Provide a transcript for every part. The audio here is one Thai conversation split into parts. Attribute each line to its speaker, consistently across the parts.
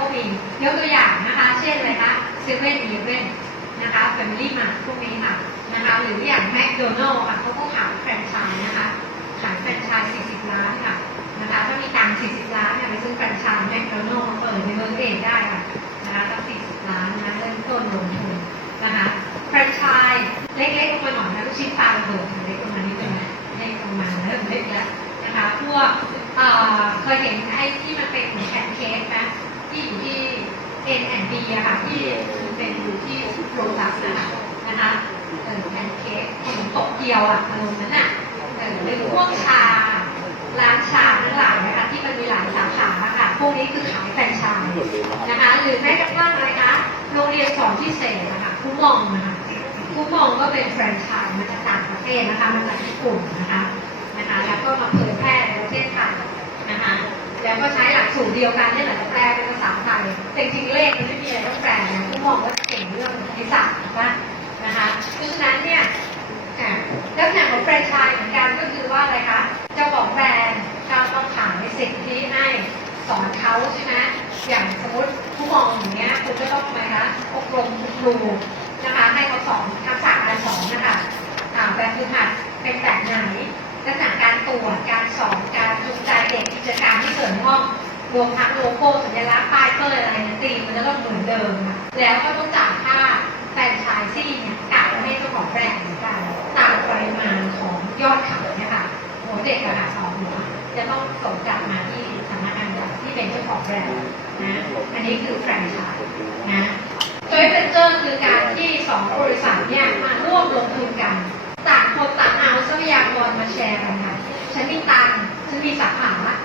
Speaker 1: นาดกลางยกตัวอย่างนะคะ เช่นอะไรคะเซเว่นอีเวนนะคะแฟมิลี่มาพวกนี้ค่ะนะคะหรืออย่างแมคโดนัลล์ค่ะเขาก็ขายแฟรนไชส์นะคะขายแฟรนไชส์40 ล้านค่ะนะคะถ้ามีตังค์40 ล้านเนี่ยไปซื้อแฟรนไชส์แมคโดนัลล์มาเปิดในเมืองเองได้ค่ะนะคะตั้ง40 ล้านนะเริ่มต้นลงทุนนะคะแฟรนไชส์เล็กๆลงมาหน่อยนะลูกชิ้นปลาระเบิดค่ะเล็กลงมานิดนึงนะเล็กลงมาเริ่มเล็กแล้วนะคะพวกเอ่อเคยเห็นไอ้ที่มันเป็นแพนเค้กไหมที่อยู่ที่ N and B อนดีอะค่ะที่เป็นอยู่ที่โรตัสนะคะนะคะเออแพนเค้กขนมโตเกียวอะอารมณ์นั้นอะเออหรือพวกชาร้านชาทั้งหลายนะคะที่มันมีหลายสาขาค่ะพวกนี้คือขายแฟรนไชส์นะคะหรือแม้กระทั่งอะไรคะโรงเรียนสอนพิเศษนะคะคุ้มองนะคะคุ้มองก็เป็นแฟรนไชส์มาจากต่างประเทศนะคะมาจากญี่ปุ่นนะคะนะคะแล้วก็มาเผยแพร่ในประเทศไทยนะคะแล้วก็ใช้หลักสูตรเดียวกันนี่แหละแต่แปลเป็นภาษา รูนะคะให้เขาสอนทักษะการสอนนะคะแบบฝึกหัดเป็นแบบไหนลักษณะการตรวจการสอนการจูงใจเด็กกิจกรรมที่เสริมห้องรวมทั้งโลโก้สัญลักษณ์ป้ายเตอร์อะไรนี่ยตีมันจะต้องเหมือนเดิมค่ะแล้วก็ต้องจ่ายค่าแฟรนไชส์ซี่เนี่ยกะให้เจ้าของแบรนด์เหมือนกันตามปริมาณของยอดขายเนี่ยค่ะหัวเด็กอะค่ะสองหัวจะต้องส่งกลับมาที่สำนักงานที่เป็นเจ้าของแบรนด์นะอันนี้คือแฟรนไชส์นะ โดยเป็นเจอร์คือการที่สองบริษัทเนี่ยมาร่วมลงทุนกันต่างคนต่างเอาทรัพยากรมาแชร์กันค่ะฉันมีตังฉันมีสาขาน่ะ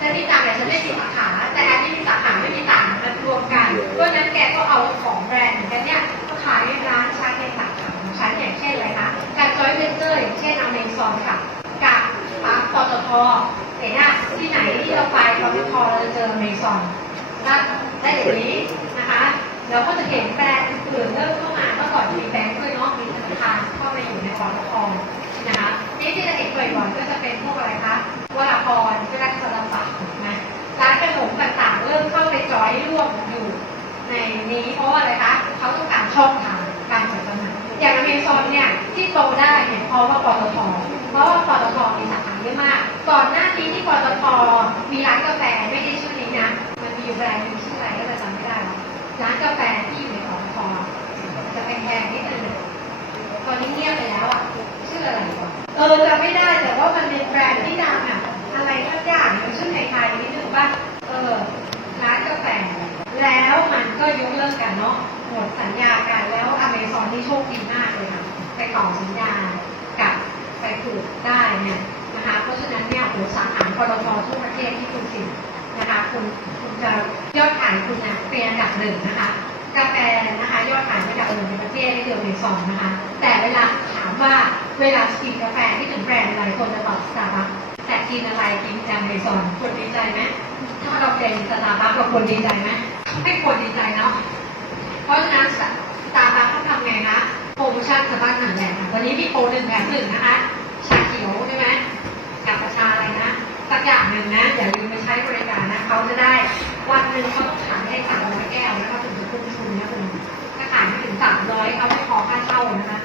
Speaker 1: ฉันมีตังแต่ฉันไม่มีสาขาแต่อันนี้มีสาขาไม่มีตังมันรวมกันเพราะฉะนั้นแกก็เอาของแบรนด์เหมือนกันเนี่ยก็ขายในร้านชั้นในสาขาของฉันอย่างเช่นอะไรคะการจอยเวนเจอร์อย่างเช่นอเมซอนค่ะกับอ่าปตทเห็นอะที่ไหนที่เราไปปตทเราจะเจออเมซอนได้อย่างนี้ เราก็จะเห็นแบรนด์อื่นเริ่มเข้ามาเมื่อก่อนมีแบงก์ด้วยเนาะมีธนาคารเข้ามาอยู่ในปตทนะคะนี่ที่เราเห็นบ่อยๆก็จะเป็นพวกอะไรคะวราพรก็ได้สลับปักนะร้านขนมต่างๆ เริ่มเข้าไปจอยร่วมอยู่ในนี้เพราะว่าอะไรคะเขาต้องการช่องทางการจัดจำหน่ายอย่างอเมซอนเนี่ยที่โตได้เนี่ยเพราะว่าปตท ร้านกาแฟที่อยู่ในปตทจะแพงๆนิดนึงตอนนี้เงียบไปแล้วอะชื่ออะไรวะเออจำไม่ได้แต่ว่ามันเป็นแบรนด์ที่ดังอะอะไรสักอย่างมันชื่อไทยๆนิดนึงว่าเออร้านกาแฟแล้วมันก็ยกเลิกกันเนาะหมดสัญญากันแล้วอเมซอนที่โชคดีมากเลยค่ะไปต่อสัญญากับไปผูกได้เนี่ยนะคะเพราะฉะนั้นเนี่ยโอ้สาขาปตททั่วประเทศที่คุณสิ นะคะคุณคุณจะยอดขายคุณนะเป็นอันดับหนึ่งนะคะกาแฟนะคะยอดขายอันดับหนึ่งในประเทศนี่คืออเมซอนนะคะแต่เวลาถามว่าเวลากินกาแฟที่ถึงแบรนด์อะไรคนจะตอบสตาร์บัคแต่กินอะไรกินจังในซอนควรดีใจไหมถ้าเราเป็นสตาร์บัคเราควรดีใจไหมไม่ควรดีใจเนาะเพราะฉะนั้นสตาร์บัคเขาทำไงคะโปรโมชั่นสะบัดหนังแหลกวันนี้มีโปรหนึ่งแถมหนึ่งนะคะชาเขียวใช่ไหมกับชาอะไรนะสักอย่างหนึ่งนะอย่าลืมไปใช้บริ เขาจะได้วันหนึ่งเขาต้องขายให้สามร้อยแก้วนะคะถึงจะคุ้มทุนนะคุณถ้าขายไม่ถึงสามร้อยเขาไม่พอค่าเช่านะคะ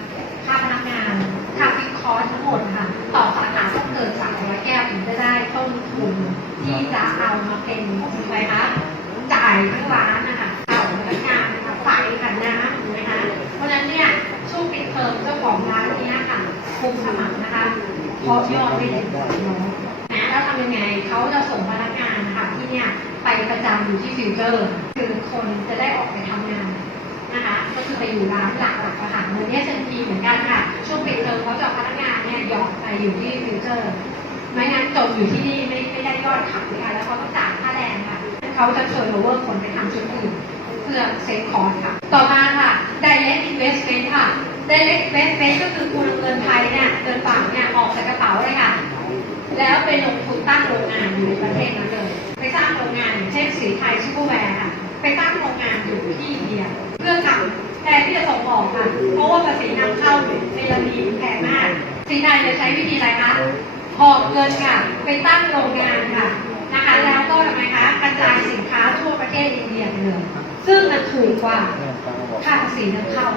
Speaker 1: ค่าพนักงานค่าฟิกคอร์สทั้งหมดนะคะต่อสาขาต้องเกิน300แก้วถึงจะได้ต้นทุนที่จะเอามาเป็นอะไรคะจ่ายทั้งร้านนะคะเก่าพนักงานนะคะไฟค่ะน้ำถูกไหมคะเพราะฉะนั้นเนี่ยช่วงปิดเทอมเจ้าของร้านเนี้ยค่ะคุมสมัครนะคะเพราะยอดไม่ถึงร้อยนะแล้วทำยังไงเขาจะส่งพนักงานนะคะ เนี่ยไปประจำอยู่ที่ฟิวเจอร์ คือคนจะได้ออกไปทำงานนะคะก็คือไปอยู่ร้านหลักๆอาหารวันนี้เซนทีเหมือนกันค่ะ ช่วงปิดเทอมเขาจะพนักงานเนี่ยหยอดไปอยู่ที่ฟิวเจอร์ไม่งั้นจบอยู่ที่นี่ไม่ไม่ได้ยอดขายค่ะแล้วเขาต้องจ่ายค่าแรงค่ะเขาจะเชิญโอเวอร์คนไปทำชุดอื่นเพื่อเซฟคอร์ค่ะ ต่อมาค่ะ direct investment ค่ะ direct investment ก็คือคุณเงินไทยเนี่ยเงินฝากเนี่ยออกจากกระเป๋าเลยค่ะ แล้วไปลงทุนตั้งโรงงานอยู่ในประเทศนั้นเลย ไปสร้างโรงงานอย่างเช่นสีไทยซูเปอร์แวร์ค่ะไปตั้งโรงงานอยู่ที่อินเดียเพื่อทำแทนที่จะส่งออกค่ะ เพราะว่าภาษีนำเข้าในลานีแพงมากสีไทยจะใช้วิธีอะไรคะหอบเงินค่ะ ไปตั้งโรงงานค่ะนะคะ แล้วก็ทำไมคะกระจายสินค้าทั่วประเทศอินเดียเลยซึ่งมันถูกกว่าค่าภาษีนำเข้า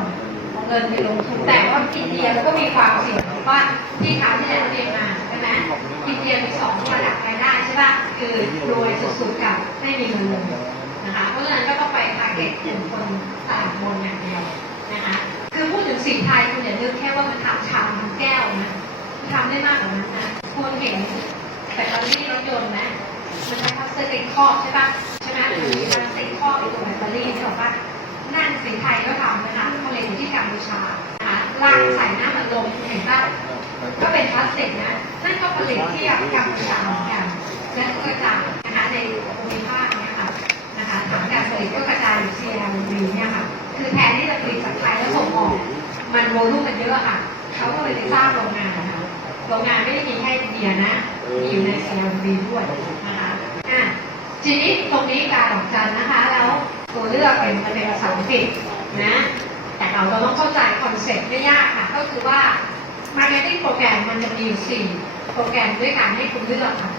Speaker 1: เอเงินไปลงทุนแต่ว่าอินเดียก็มีความเสี่ยงว่าที่คราวที่แล้วเรียนมา ใช่ไหมอินเดียมีสองระดับรายได้ใช่ป่ะคือรวยสุดๆกับไม่มีเงินเลยนะคะเพราะฉะนั้นก็ต้องไปทาร์เก็ตกลุ่มคนตลาดบนอย่างเดียวนะคะคือพูดถึงสิ่งไทยคุณอย่านึกแค่ว่ามันทำชามทำแก้วนะทำได้มากกว่านั้นนะคุณเห็นแต่ตอนนี้รถยนต์ไหมมันใช้พลาสติกครอบใช่ป่ะใช่ไหมมันมีพลาสติกครอบอยู่ตรงแบตเตอรี่ใช่ป่ะนั่นสีไทยก็ทำนะคะผลิตอยู่ที่กัมพูชานะคะลากใส่หน้ามันลมเห็นป่ะก็เป็นพลาสติกนะ นั่นก็ผลิตที่กัมพูชามือนกันและก็กระจายนะคะในภูมิภาคเนี้ค่ะนะคะฐานการผลิตก็กระจายอยู่ CLV เนี่ยค่ะ คือแทนที่จะผลิตจากไทยแล้วส่งออก มันโวลุ่มมันเยอะค่ะ เขาก็เลยไปสร้างโรงงานนะคะโรงงานไม่ได้มีแค่อินเดียนะ มีอยู่ใน CLV ด้วยนะคะอะทีนี้ตรงนี้การออกจันนะคะแล้วตัวเลือกเป็นมันเป็นภาษาอังกฤษนะ แต่เราต้องเข้าใจคอนเซ็ปต์ไม่ยากค่ะ ก็คือว่า Marketing โปรแกรมมันจะมีอยู่สี่ โปรแกรมด้วยกันให้คุณเลือกค่ะ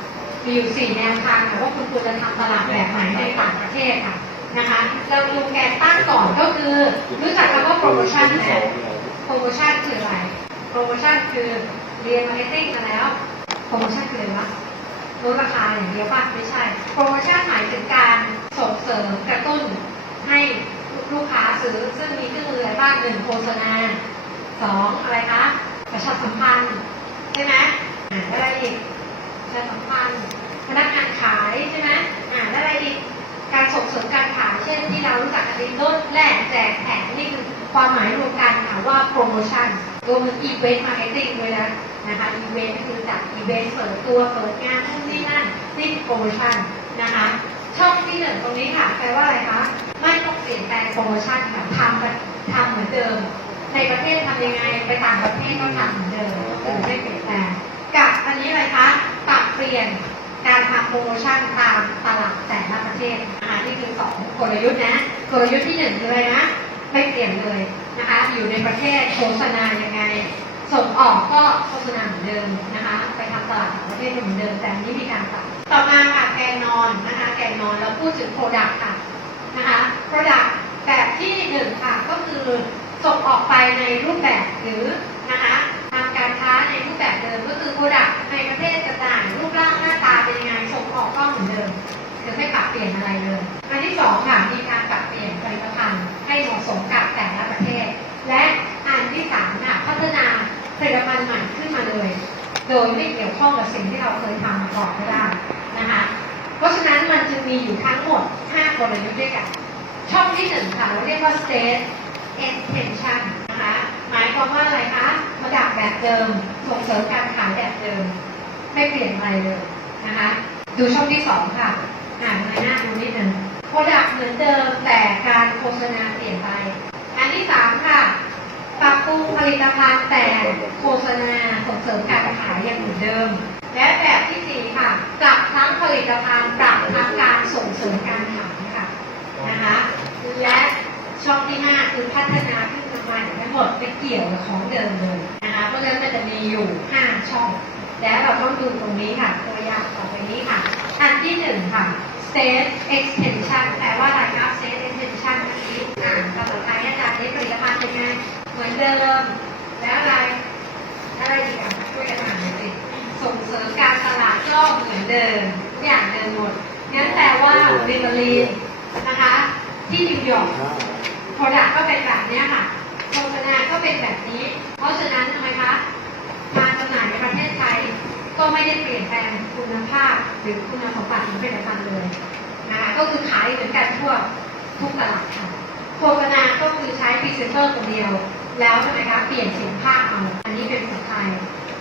Speaker 1: มีอยู่สี่แนวทางค่ะว่าคุณควรจะทำตลาดแบบไหนในต่างประเทศค่ะนะคะเราดูแกนตั้งก่อนก็คือรู้จักคำว่าโปรโมชั่นไหมโปรโมชั่นคืออะไร โปรโมชั่นคือเรียนมาร์เก็ตติ้งมาแล้ว โปรโมชั่นคืออะไรวะลดราคาอย่างเดียวป่ะไม่ใช่ โปรโมชั่นหมายถึงการส่งเสริมกระตุ้นให้ลูกค้าซื้อซึ่งมีเครื่องมืออะไรบ้างหนึ่งโฆษณาสองอะไรคะประชาสัมพันธ์ใช่ไหม อ่าแล้อะไรอีกประชาสัมพันธ์พนักงานขายใช่ไหมอ่าแล้วอะไรอีกการส่งเสริมการขายเช่นที่เรารู้จักกันดีลดแลกแจกแถมนี่คือความหมายรวมกันค่ะว่าโปรโมชั่นรวมถึงอีเวนต์มาร์เก็ตติ้งด้วยนะนะคะอีเวนต์คือจัดอีเวนต์เปิดตัวเปิดงานนู่นนี่นั่นนี่โปรโมชั่นนะคะช่องที่หนึ่งตรงนี้ค่ะแปลว่าอะไรคะไม่ต้องเปลี่ยนแปลงโปรโมชั่นค่ะทำทำเหมือนเดิม ในประเทศทำยังไงไปต่างประเทศก็ทำเหมือนเดิมไม่เปลี่ยนแปลง นี้อะไรคะ ปรับเปลี่ยนการทำโปรโมชั่นตามตลาดแต่ละประเทศนะคะนี่คือสองกลยุทธ์นะ กลยุทธ์ที่หนึ่งคืออะไรนะ ไม่เปลี่ยนเลยนะคะ อยู่ในประเทศโฆษณายังไง ส่งออกก็โฆษณาเหมือนเดิมนะคะ ไปทำตลาดต่างประเทศเหมือนเดิม แต่นี้มีการปรับ ต่อมาค่ะแกนนอนนะคะ แกนนอนเราพูดถึงโปรดักต์ค่ะนะคะโปรดักต์แบบที่หนึ่งค่ะก็คือส่งออกไปในรูปแบบหรือนะคะทำการค้าในรูปแบบ โปรดักต์ในประเทศต่างๆรูปร่างหน้าตาเป็นยังไงส่งออกก็เหมือนเดิมคือไม่ปรับเปลี่ยนอะไรเลยอันที่สองค่ะมีการปรับเปลี่ยนผลิตภัณฑ์ให้เหมาะสมกับแต่ละประเทศ และอันที่สามค่ะพัฒนาผลิตภัณฑ์ใหม่ขึ้นมาเลย โดยไม่เกี่ยวข้องกับสิ่งที่เราเคยทำมาก่อนก็ได้นะคะเพราะฉะนั้นมันจึงมีอยู่ทั้งหมด5กลยุทธ์ด้วยกันช่องที่หนึ่งค่ะเราเรียกว่า state extension นะคะ หมายความว่าอะไรคะระดับแบบเดิม ส่งเสริมการขายแบบเดิม ไม่เปลี่ยนอะไรเลยนะคะ ดูช่องที่สองค่ะอ่านในหน้าดูนิดหนึ่งโปรดักเหมือนเดิมแต่การโฆษณาเปลี่ยนไป อันที่สามค่ะปรับปรุงผลิตภัณฑ์แต่โฆษณาส่งเสริมการขายอย่างเหมือนเดิม และแบบที่สี่ค่ะปรับทั้งผลิตภัณฑ์ปรับทั้งการส่งเสริมการขายค่ะนะคะและ ช่องที่ห้าคือพัฒนาขึ้นมาใหม่ทั้งหมดไปเกี่ยวกับของเดิมเลยนะคะเพราะฉะนั้นมันจะมีอยู่ห้าช่อง แล้วเราต้องดูตรงนี้ค่ะ ตัวอย่างต่อไปนี้ค่ะ อันที่หนึ่งค่ะ state extension แปลว่าอะไรครับ state extension อันนี้อ่านภาษาไทยอาจารย์ได้ผลิตภัณฑ์เป็นไงเหมือนเดิม แล้วอะไรอะไรอีกอะช่วยกันอ่านหน่อยสิส่งเสริมการตลาดก็เหมือนเดิมทุกอย่างเดิมหมดงั้นแปลว่าเบเบอรีนนะคะ ที่นิวยอร์ก โปรดักก็เป็นแบบนี้ค่ะโฆษณาก็เป็นแบบนี้ เพราะฉะนั้นทำไมคะการจำหน่ายในประเทศไทยก็ไม่ได้เปลี่ยนแปลงคุณภาพหรือคุณสมบัติของผลิตภัณฑ์เลยนะคะก็คือขายเหมือนกันทั่วทุกตลาดค่ะโฆษณาก็คือใช้พรีเซนเตอร์คนเดียว แล้วทำไมคะเปลี่ยนเสียงภาคเอาอันนี้เป็นภาษาไทย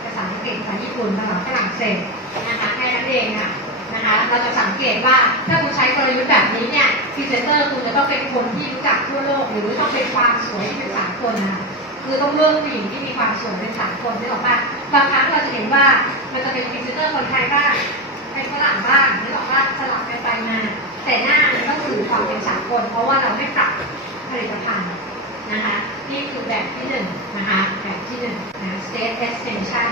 Speaker 1: ภาษาอังกฤษภาษาญี่ปุ่นภาษาฝรั่งเศสนะคะแค่นั้นเองค่ะ นะคะเราจะสังเกตว่าถ้าคุณใช้กลยุทธ์แบบนี้เนี่ยพรีเซนเตอร์คุณจะต้องเป็นคนที่รู้จักทั่วโลก หรือต้องเป็นความสวยที่เป็นสากลนะคือต้องเลือกผู้หญิงที่มีความสวยเป็นสากลได้หรอกปะบางครั้งเราจะเห็นว่ามันจะเป็นพรีเซนเตอร์คนไทยบ้างเป็นฝรั่งบ้างหรือบอกว่าสลับกันไปมาแต่หน้าเนี่ยต้องสื่อความเป็นสากลเพราะว่าเราไม่ปรับผลิตภัณฑ์นะคะนี่คือแบบที่หนึ่งนะคะแบบที่หนึ่งนะ state extension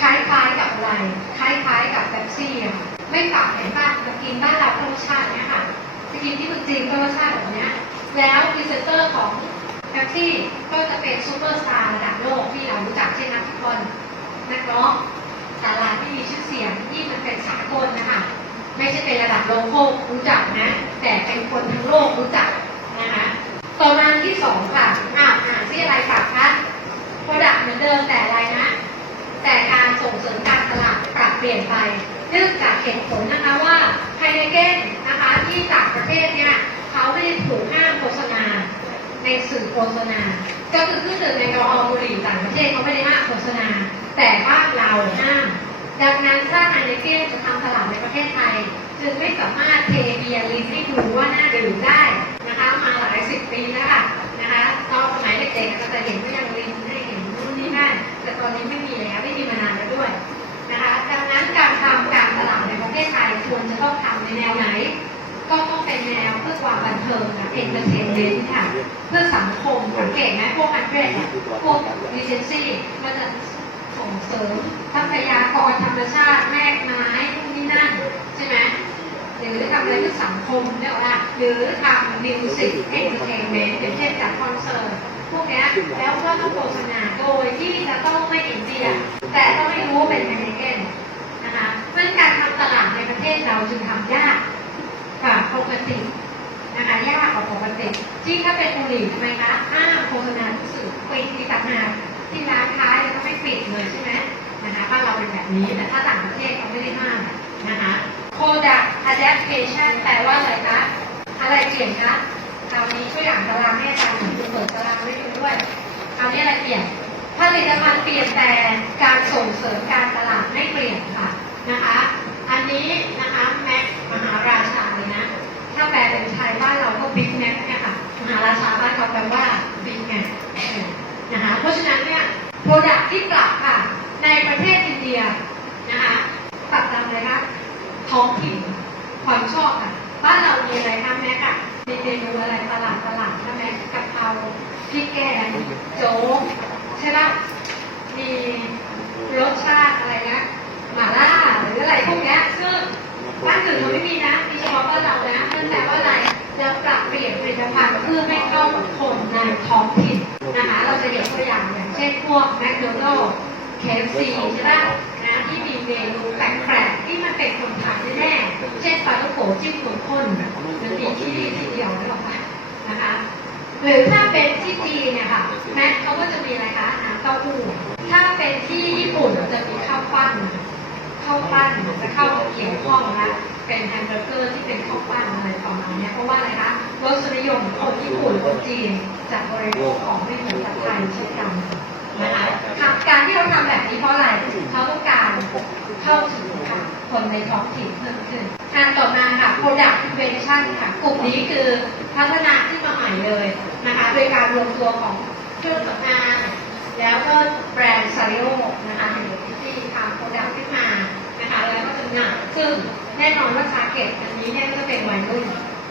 Speaker 1: คล้ายๆกับอะไร คล้ายๆกับเป๊ปซี่อะค่ะ ไม่ปรับเห็นป่ะจะกินบ้านเราก็รสชาติเนี้ยค่ะจะกินที่เมืองจีนก็รสชาติแบบเนี้ยแล้วพรีเซนเตอร์ของเป๊ปซี่ก็จะเป็นซูเปอร์สตาร์ระดับโลกที่เรารู้จักเช่นนักฟุตบอลนักร้องดาราที่มีชื่อเสียงที่มันเป็นสากลนะคะไม่ใช่เป็นระดับโลโก้รู้จักนะ แต่เป็นคนทั้งโลกรู้จักนะคะต่อมาที่สองค่ะอ่าอ่านที่อะไรค่ะคะโปรดักต์เหมือนเดิมแต่อะไรนะ แต่การส่งเสริมการตลาดปรับเปลี่ยนไป เนื่องจากเหตุผลนะคะว่าไฮเนเกนนะคะที่ต่างประเทศเนี่ยเขาไม่ได้ถูกห้ามโฆษณาในสื่อโฆษณา ก็คือเครื่องดื่มแอลกอฮอล์บุหรี่ต่างประเทศเขาไม่ได้ห้ามโฆษณา แต่บ้านเราห้ามดังนั้นถ้าไฮเนเกนจะทำตลาดในประเทศไทย จึงไม่สามารถเทเบียร์ลินให้ดูว่าน่าดื่มได้นะคะมาหลายสิบปีแล้วค่ะนะคะตอนสมัยเด็กๆก็จะเห็นว่ายังลินให้เห็นนู่นนี่นั่นแต่ตอนนี้ไม่มีแล้วไม่มีมานานแล้วด้วยนะคะดังนั้นการทำ ตลาดในประเทศไทยควรจะต้องทำในแนวไหน ก็ต้องเป็นแนวเพื่อความบันเทิงค่ะเอนเตอร์เทนเมนต์ค่ะ เพื่อสังคมสังเกตไหมพวกอันเดรพวกดิเซนซี่ก็จะส่งเสริมทรัพยากรธรรมชาติแมกไม้พวกนี้นั่นใช่ไหมหรือทำอะไรเพื่อสังคมเนี่ยว่าหรือทำมิวสิกเอนเตอร์เทนเมนต์อย่างเช่นจัดคอนเสิร์ตพวกนี้แล้วก็ต้องโฆษณาโดยที่จะต้องไม่เห็นเดียแต่ต้องไม่รู้เป็นไฮเนเกน ราะการทำตลาดในประเทศเราจึงทำยากกว่าปกตินะคะยากกว่าปกติที่ถ้าเป็นบุหรี่ทำไมคะห้ามโฆษณาทุกสื่อปิดที่ต่างหากที่ร้านค้าเนี่ยเขาไม่ปิดเลยใช่ไหมนะคะบ้านเราเป็นแบบนี้แต่ถ้าต่างประเทศเขาไม่ได้ห้ามนะคะ Product Adaptation แปลว่าอะไรคะอะไรเปลี่ยนคะคราวนี้ช่วยอ่านตารางให้อาจารย์หน่อยดูเปิดตารางไว้ดูด้วยคราวนี้อะไรเปลี่ยนผลิตภัณฑ์เปลี่ยนแต่การส่งเสริมการตลาดไม่เปลี่ยนค่ะ นะคะ อันนี้นะคะแม็กมหาราชาเลยนะ ถ้าแปลเป็นไทยบ้านเราก็บิ๊กแม็กเนี่ยค่ะ มหาราชาบ้านเราแปลว่าบิ๊กแม็กนะคะ เพราะฉะนั้นเนี่ยโปรดักที่ปรับค่ะ ในประเทศอินเดียนะคะปรับตามอะไรคะท้องถิ่นความชอบค่ะ บ้านเรามีอะไรคะแม็กอะมีเมนูอะไรตลาดตลาดใช่ไหมกะเพราพริกแกงโจ๊กใช่ปะมีรสชาติอะไรนะหม่าล่า อะไรพวกเนี้ยซึ่งบ้านอื่นเขาไม่มีนะมีเฉพาะบ้านเรานะนั่นแปลว่าอะไรเราปรับเปลี่ยนผลิตภัณฑ์เพื่อให้เข้ากับคนในท้องถิ่นนะคะเราจะยกตัวอย่างอย่างเช่นพวกแมคโดนัลด์เคฟซีใช่ไหมนะที่มีเมนูแปลกๆที่มันเป็นคนไทยแน่ๆเช่นปลาลูกโขจิ้มข้นข้นมันมีที่ที่เดียวหรือเปล่าคะนะคะหรือถ้าเป็นที่จีนเนี่ยค่ะแม็กเขาก็จะมีอะไรคะน้ำเต้าหู้ถ้าเป็นที่ญี่ปุ่นจะมีข้าวปั้น ข้าวปั้นจะเข้าเกี่ยวข้องนะเป็นแฮมเบอร์เกอร์ที่เป็นข้าวปั้นอะไรประมาณเนี้ยเพราะว่าอะไรคะรสนิยมคนญี่ปุ่นคนจีนจะบริโภคของไม่เหมือนกับไทยเช่นกันนะคะการที่เราทำแบบนี้เพราะอะไรเขาต้องการเข้าถึงค่ะคนในท้องถิ่นเพิ่มขึ้นอันต่อมาค่ะ product innovation ค่ะ กลุ่มนี้คือพัฒนาขึ้นมาใหม่เลยนะคะ โดยการรวมตัวของเครื่องสำอางแล้วก็แบรนด์ซาริโอนะคะเห็นที่ทำโปรดักต์ขึ้นมา หน่ายซึ่งแน่นอนว่าทาร์เก็ตอันนี้เนี่ยก็จะเป็นวัยรุ่น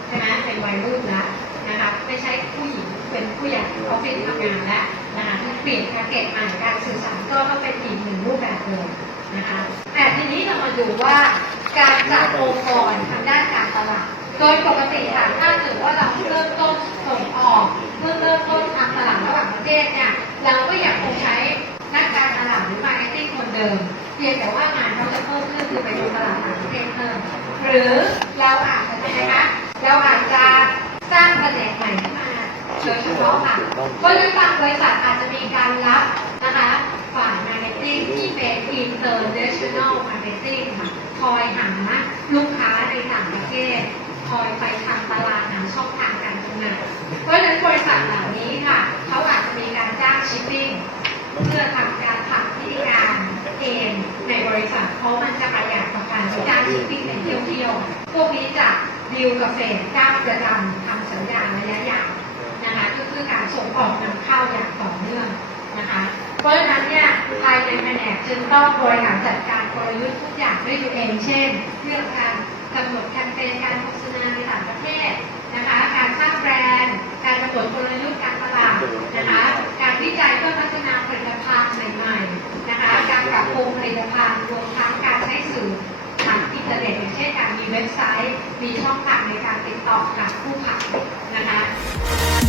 Speaker 1: ใช่ไหมเป็นวัยรุ่นแล้วนะคะไม่ใช่ผู้หญิงเป็นผู้ใหญ่ออฟฟิศทำงานแล้วนะคะเปลี่ยนทาร์เก็ตใหม่การสื่อสารก็ต้องเป็นอีกหนึ่งรูปแบบเลยนะคะแต่ทีนี้เรามาดูว่าการจัดองค์กรทางด้านการตลาดโดยปกติค่ะถ้าเกิดว่าเราเริ่มต้นส่งออกเพื่อเริ่มต้นทำตลาดระหว่างประเทศเนี่ยเราก็อยากคงใช้นักการตลาดหรือมาร์เก็ตติ้งคนเดิม เพียงแต่ว่างานเขาจะเพิ่มขึ้นคือไปดูตลาดต่างประเทศเพิ่มหรือเราอาจจะนะคะเราอาจจะสร้างแผนกใหม่ขึ้นมาโดยเฉพาะค่ะเพราะฉะนั้นบางบริษัทอาจจะมีการรับนะคะฝ่ายมาร์เก็ตติ้งที่เป็น international marketing ค่ะคอยหาลูกค้าในต่างประเทศ คอยไปทำตลาดหาช่องทางการจำหน่ายเพราะฉะนั้นบริษัทเหล่านี้ค่ะ เขาอาจจะมีการจ้างชิปปิ้งเพื่อทำการผักพิธีการ เอนในบริษัทเพราะมันจะประหยัดกับการซื้อางชิ้นปิ้งเป็นเที่ยวพวกนี้จะดีลกับเศษจ้างประจำทำสัญญาระยะยาวนะคะก็คือการส่งออกนำเข้าอย่างต่อเนื่องนะคะเพราะฉะนั้นเนี่ยภายในแผนกจึงต้องบริหารจัดการกลยุทธ์ทุกอย่างด้วยตัวเองเช่น เรื่องการกำหนดแคมเปญการโฆษณาในต่างประเทศนะคะการสร้างแบรนด์ การกำหนดกลยุทธ์การตลาดนะคะการวิจัยเพื่อพัฒนาผลิตภัณฑ์ใหม่ๆ ปรับปรุงผลิตภัณฑ์รวมทั้งการใช้สื่อทางอินเทอร์เน็ตอย่างเช่นการมีเว็บไซต์ มีช่องทางในการติดต่อกับผู้ขายนะคะ